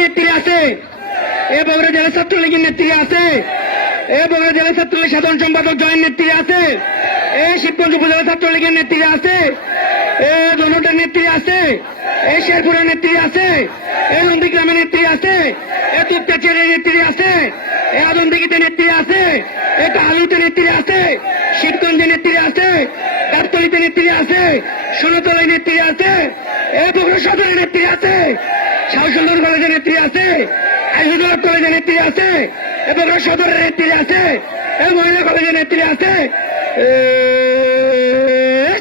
নেত্রী আছে, এ বগুড়া জেলা ছাত্রলীগের নেত্রী আছে, এ বগুড়া জেলা ছাত্রলীগ সাধারণ সম্পাদক জয়ের নেত্রী আছে, এ শিবগঞ্জ উপজেলা ছাত্রলীগের নেত্রী আছে, এ ধনুটার নেত্রী আছে, এ শেরপুরের নেত্রী আছে, এ নন্দীগ্রামের নেত্রী আছে, এ তুপ্তাচেরের নেত্রী আছে, এ আদমদিঘিতে নেত্রী আছে, এ কাহালুতে নেত্রী আছে, শিবগঞ্জে নেত্রী আছে, গাবতলীতে নেত্রী আছে, সোনাতলায় নেত্রী আছে, এ বগুড়া সদরের নেত্রী আছে, শাহসুন্দর কলেজের নেত্রী আছে, আইজুদুল্লাহ কলেজের নেত্রী আছে, এবং সদরের নেত্রী আছে, এই মহিলা কলেজের নেত্রী আছে,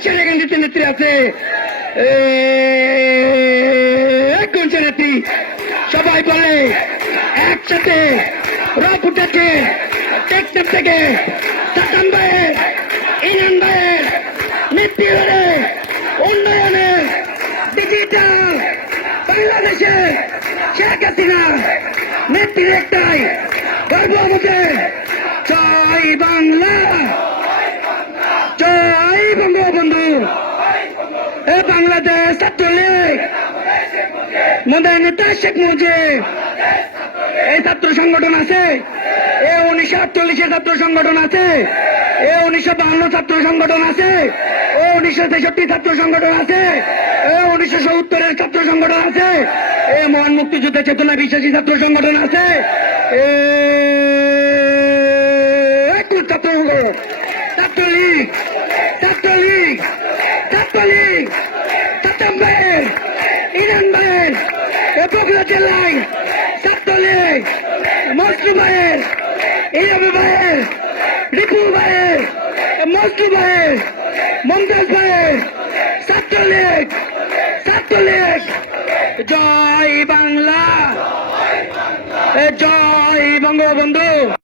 সেরাগান্ধীতে নেত্রী আছে, কোনছে নেত্রী সবাই বলে একসাথে রপুর থেকে টেকনাফ থেকে সাকান ভাইয়ের ইনান ভাইয়ের নেত্রী ধরে উন্নয়নের ডিজিটাল বাংলাদেশে শেখ হাসিনা নেত্রীর একটাই গর্ব আমাদের, জয় বাংলা, জয় বঙ্গবন্ধু। এ বাংলাদেশ ছাত্রলীগ মোদের নেতা শেখ মুজিব, এই ছাত্র সংগঠন আছে, এ 1948 ছাত্র সংগঠন আছে, এ 1952 ছাত্র সংগঠন আছে, ও 1963 ছাত্র সংগঠন আছে, এ 1970 ছাত্র সংগঠন আছে, এ মহান মুক্তিযুদ্ধের চেতনা বিশ্বাসী ছাত্র সংগঠন আছে, ছাত্রলীগ ছাত্রলীগ ছাত্রলীগ সাতাম ভাইয়ের ইরান ভাইয়ের বগুড়া জেলায় ছাত্রলীগ মজলু ভাইয়ের ইরাবু ভাইয়ের রিপু ভাইয়ের মজলু ভাইয়ের মমতাজ ভাইয়ের ছাত্রলীগ ছাত্রলীগ। জয় বাংলা, জয় বঙ্গবন্ধু।